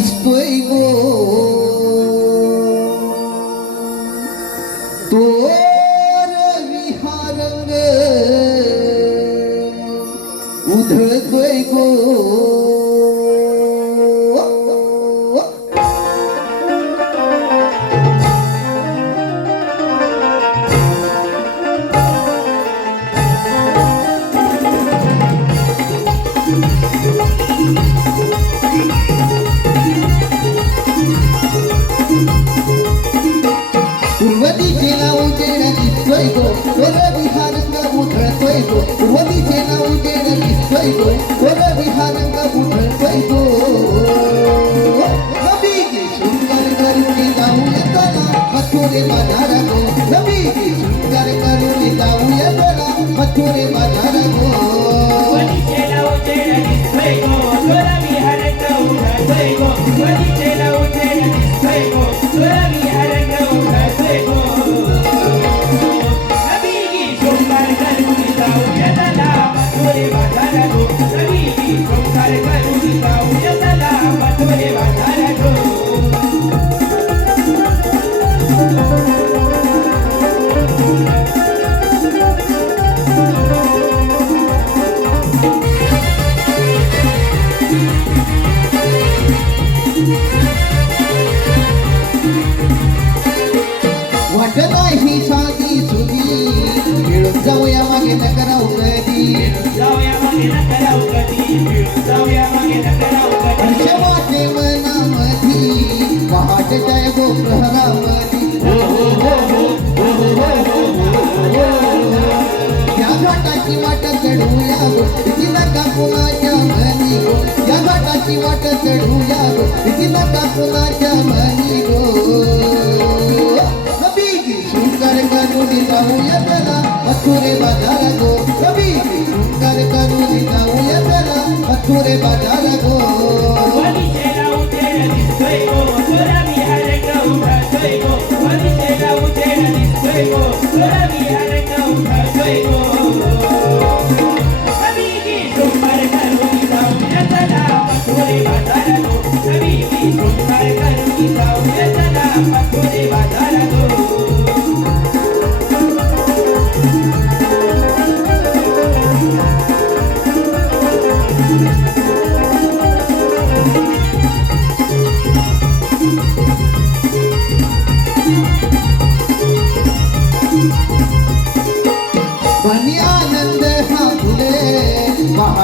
display ಕಿತ್ತೊಯ್ದು ಹೊರ ವಿಹಾರಂಗ ಮುದ್ರೊಯ್ದು ಒದಿ ಜನ ಉದ್ದೇನ ಕಿತ್ತೊಯ್ದು ಹೊರ ವಿಹಾರಂಗ ಮುದ್ರೊಯ್ದು ನಮಗೆ ಶೃಂಗಾರ ಕರುಣಿ ನಾವು ಎತ್ತನ ಮತ್ತು ನಿಮ್ಮ वाटत गो. नबीगी नाही सुधी मिळून जाऊया मागे नकरा जाऊया मागे नका राहू वाटे मनामधी पहाट जय गो प्रहरामधी या घाटाची वाट चढूया गो किती नका कुणाच्या मनी गो या घाटाची वाट चढूया गो किती सुंदर करुणी जाऊया चला मथुरे बाजार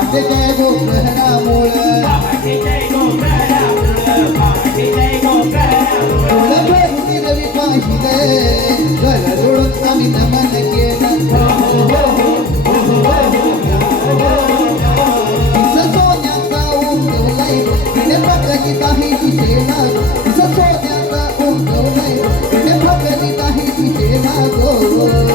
पहाट जय गो प्रहरामुळ पहाटे जय गो प्रहरामुळं, पहाटे जय गो प्रहरामुळं. फुल भरून रवी पाहिले घर जोडून आम्ही नमन केलं तिचं सोन्याचा उमटवलाय तिने फकरी काही दिसेना तिचं सोन्याचा उमटवलाय तिने फकरी काही दिसेना गो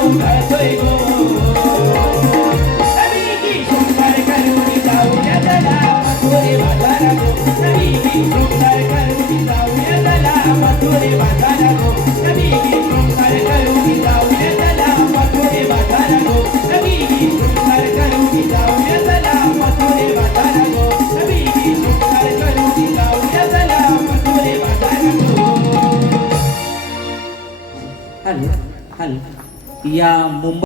उधळतोय गो. नबीगी शृंगार करून जाऊया चला, मथुरे बाजारा गो. या मुंबई